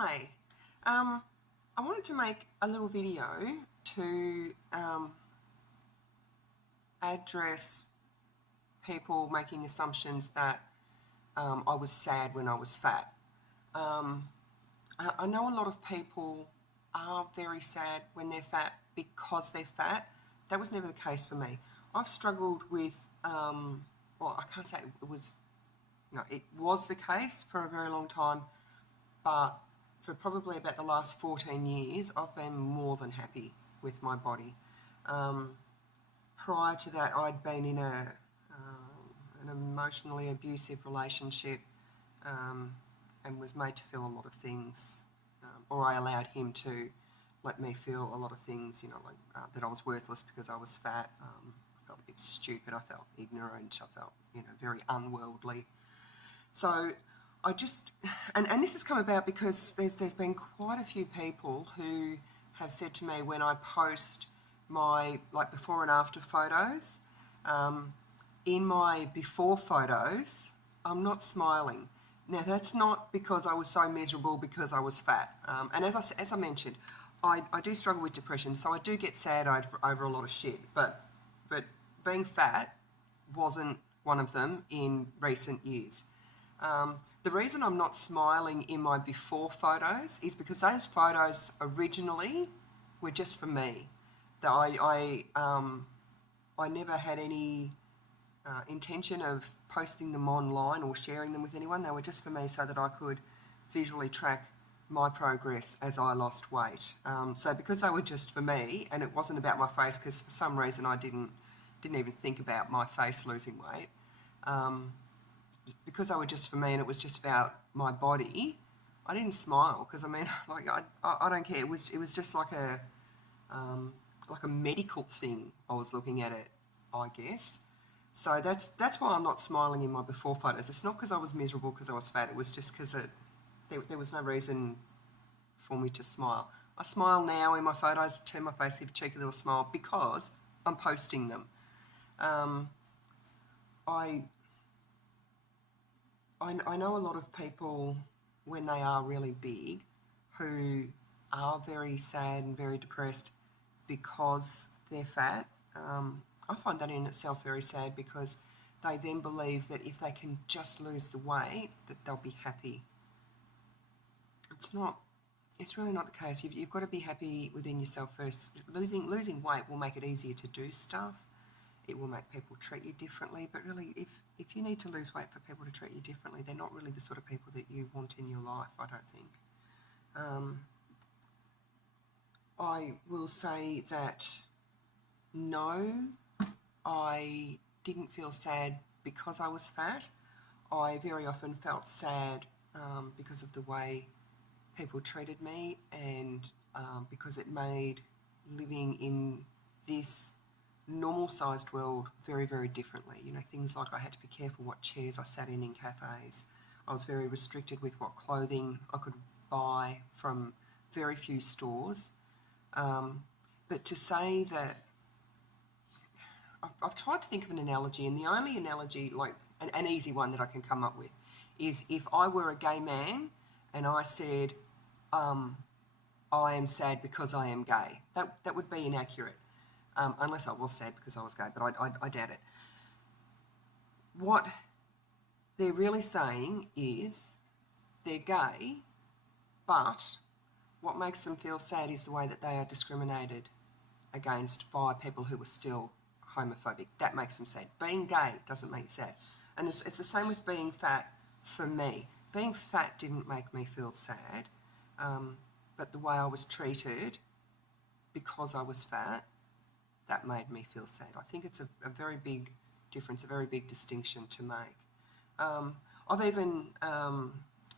Hi, I wanted to make a little video to address people making assumptions that I was sad when I was fat. I know a lot of people are very sad when they're fat because they're fat. That was never the case for me. I've struggled with, well, I can't say it was, no, it was the case for a very long time, but for probably about the last 14 years, I've been more than happy with my body. Prior to that, I'd been in an emotionally abusive relationship and was made to feel a lot of things, or I allowed him to let me feel a lot of things, like that I was worthless because I was fat. I felt a bit stupid, I felt ignorant, I felt, very unworldly. So I just, and this has come about because there's been quite a few people who have said to me when I post my before and after photos, in my before photos, I'm not smiling. Now that's not because I was so miserable because I was fat. And as I mentioned, I do struggle with depression, so I do get sad over a lot of shit. But being fat wasn't one of them in recent years. The reason I'm not smiling in my before photos is because those photos originally were just for me. That I never had any intention of posting them online or sharing them with anyone. They were just for me so that I could visually track my progress as I lost weight. So because they were just for me, and it wasn't about my face, because for some reason I didn't even think about my face losing weight. Because they were just for me and it was just about my body, I didn't smile because I don't care. It was just like a medical thing. I was looking at it, I guess. So that's why I'm not smiling in my before photos. It's not because I was miserable because I was fat. It was just because there was no reason for me to smile. I smile now in my photos, turn my face, give a cheeky little smile because I'm posting them. I know a lot of people, when they are really big, who are very sad and very depressed because they're fat. I find that in itself very sad because they then believe that if they can just lose the weight, that they'll be happy. It's really not the case. You've got to be happy within yourself first. Losing weight will make it easier to do stuff. It will make people treat you differently, but really if you need to lose weight for people to treat you differently, they're not really the sort of people that you want in your life, I don't think. I will say that no, I didn't feel sad because I was fat. I very often felt sad because of the way people treated me and because it made living in this normal-sized world very, very differently. Things like I had to be careful what chairs I sat in cafes. I was very restricted with what clothing I could buy from very few stores. But to say that, I've tried to think of an analogy, and the only analogy, an easy one that I can come up with, is if I were a gay man and I said, I am sad because I am gay. That would be inaccurate. Unless I was sad because I was gay, but I doubt it. What they're really saying is they're gay, but what makes them feel sad is the way that they are discriminated against by people who are still homophobic. That makes them sad. Being gay doesn't make you sad. And it's the same with being fat for me. Being fat didn't make me feel sad, but the way I was treated because I was fat, that made me feel sad. I think it's a very big difference, a very big distinction to make. I've even,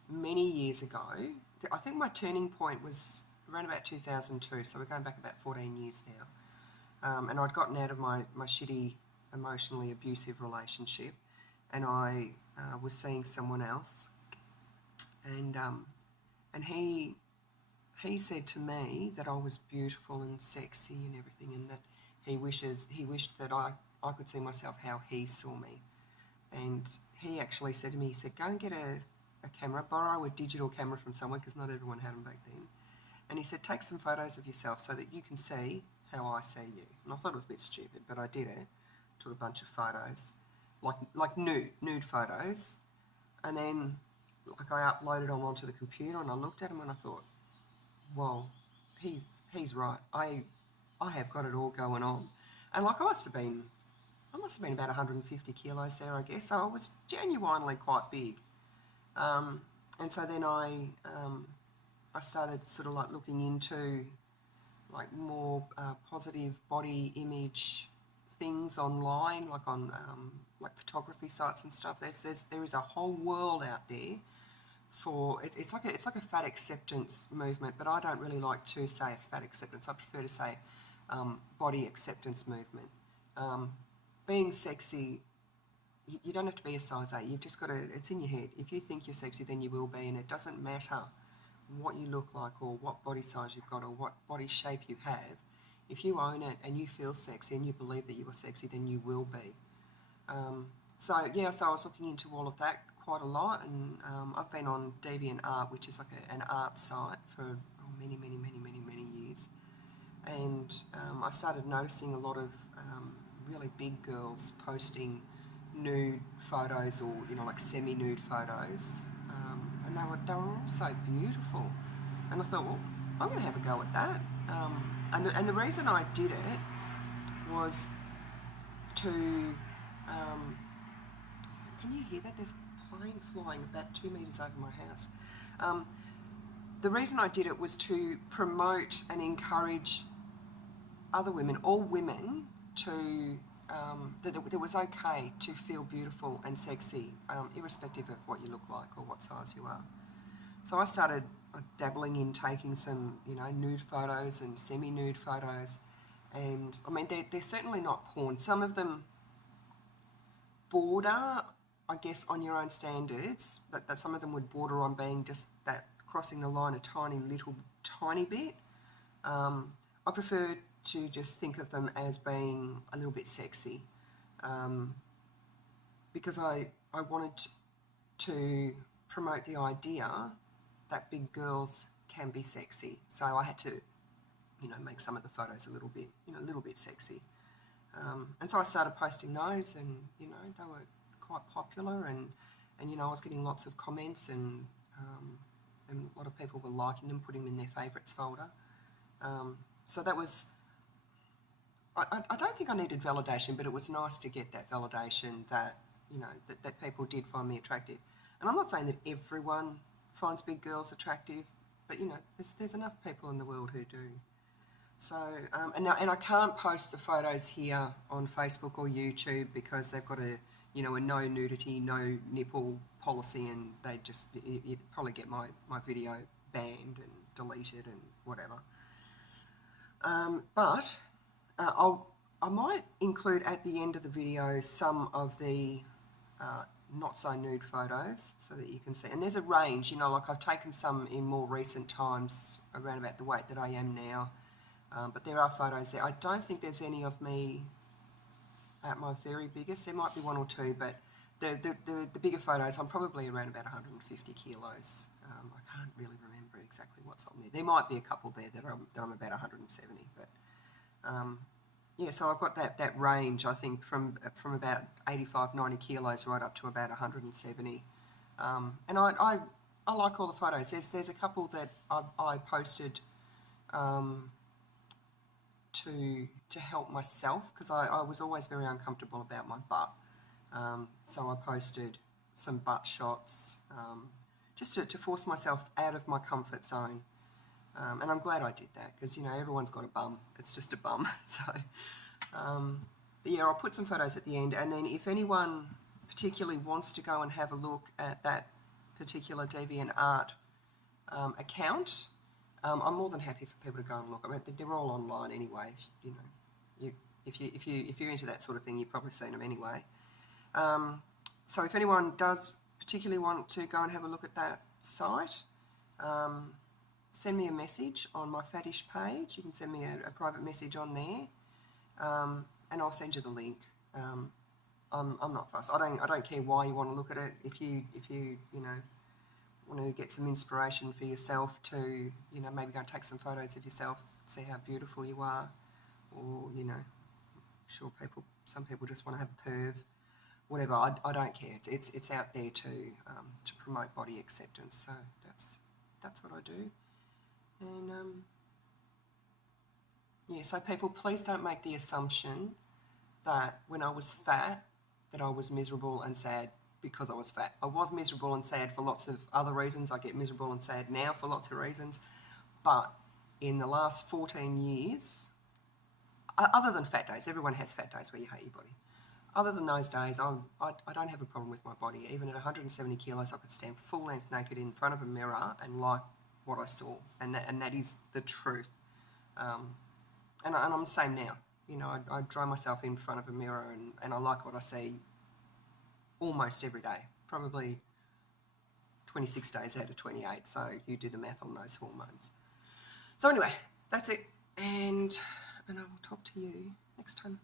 many years ago, I think my turning point was around about 2002, so we're going back about 14 years now. And I'd gotten out of my shitty, emotionally abusive relationship, and I was seeing someone else. And he said to me that I was beautiful and sexy and everything, and that he wished that I could see myself how he saw me. And he actually said to me, he said, go and get a camera, borrow a digital camera from someone because not everyone had them back then. And he said, take some photos of yourself so that you can see how I see you. And I thought it was a bit stupid, but I did it. Took a bunch of photos, like nude photos. And then like I uploaded them onto the computer and I looked at them and I thought, well, he's right. I have got it all going on. And like I must have been about 150 kilos there, I guess. So I was genuinely quite big. And so then I started sort of like looking into like more positive body image things online, like on like photography sites and stuff. There is a whole world out there for it's like a fat acceptance movement, but I don't really like to say fat acceptance. I prefer to say body acceptance movement. Being sexy, you don't have to be a size 8. You've just got to, it's in your head. If you think you're sexy, then you will be, and it doesn't matter what you look like or what body size you've got or what body shape you have. If you own it and you feel sexy and you believe that you are sexy, then you will be. So I was looking into all of that quite a lot, and I've been on DeviantArt, which is like an art site for many years. And I started noticing a lot of really big girls posting nude photos or, like semi-nude photos. And they were all so beautiful. And I thought, well, I'm going to have a go at that. And the reason I did it was to... can you hear that? There's a plane flying about 2 metres over my house. The reason I did it was to promote and encourage other women, all women, to that it was okay to feel beautiful and sexy, irrespective of what you look like or what size you are. So I started dabbling in taking some, nude photos and semi-nude photos, and I mean they're certainly not porn. Some of them border, I guess, on your own standards. That some of them would border on being just that crossing the line a tiny bit. I prefer to just think of them as being a little bit sexy, because I wanted to promote the idea that big girls can be sexy. So I had to, make some of the photos a little bit sexy. And so I started posting those, and they were quite popular, and I was getting lots of comments, and a lot of people were liking them, putting them in their favourites folder. So that was. I don't think I needed validation, but it was nice to get that validation that that people did find me attractive. And I'm not saying that everyone finds big girls attractive, but there's enough people in the world who do. So and I can't post the photos here on Facebook or YouTube because they've got a no nudity, no nipple policy, and you'd probably get my video banned and deleted and whatever. But I might include at the end of the video some of the not so nude photos so that you can see. And there's a range, like I've taken some in more recent times around about the weight that I am now. But there are photos there. I don't think there's any of me at my very biggest. There might be one or two, but the bigger photos, I'm probably around about 150 kilos. I can't really remember exactly what's on there. There might be a couple there that I'm about 170, but so I've got that range, I think, from about 85, 90 kilos right up to about 170. And I like all the photos. There's a couple that I posted to help myself, because I was always very uncomfortable about my butt. So I posted some butt shots just to force myself out of my comfort zone. And I'm glad I did that, because, everyone's got a bum. It's just a bum. So, but yeah, I'll put some photos at the end. And then if anyone particularly wants to go and have a look at that particular DeviantArt account, I'm more than happy for people to go and look. I mean, they're all online anyway. If you're into that sort of thing, you've probably seen them anyway. So if anyone does particularly want to go and have a look at that site, send me a message on my Faddish page. You can send me a private message on there, and I'll send you the link. I'm not fussed. I don't care why you want to look at it. If you want to get some inspiration for yourself to, you know, maybe go and take some photos of yourself, see how beautiful you are, or, you know, I'm sure some people just want to have a perv, whatever. I don't care. It's out there to promote body acceptance. So that's what I do. And yeah, so people, please don't make the assumption that when I was fat, that I was miserable and sad because I was fat. I was miserable and sad for lots of other reasons. I get miserable and sad now for lots of reasons. But in the last 14 years, other than fat days, everyone has fat days where you hate your body. Other than those days, I don't have a problem with my body. Even at 170 kilos, I could stand full length naked in front of a mirror and like what I saw. And that is the truth. And I'm the same now. You know, I dry myself in front of a mirror and I like what I see almost every day, probably 26 days out of 28. So you do the math on those hormones. So anyway, that's it. And I will talk to you next time.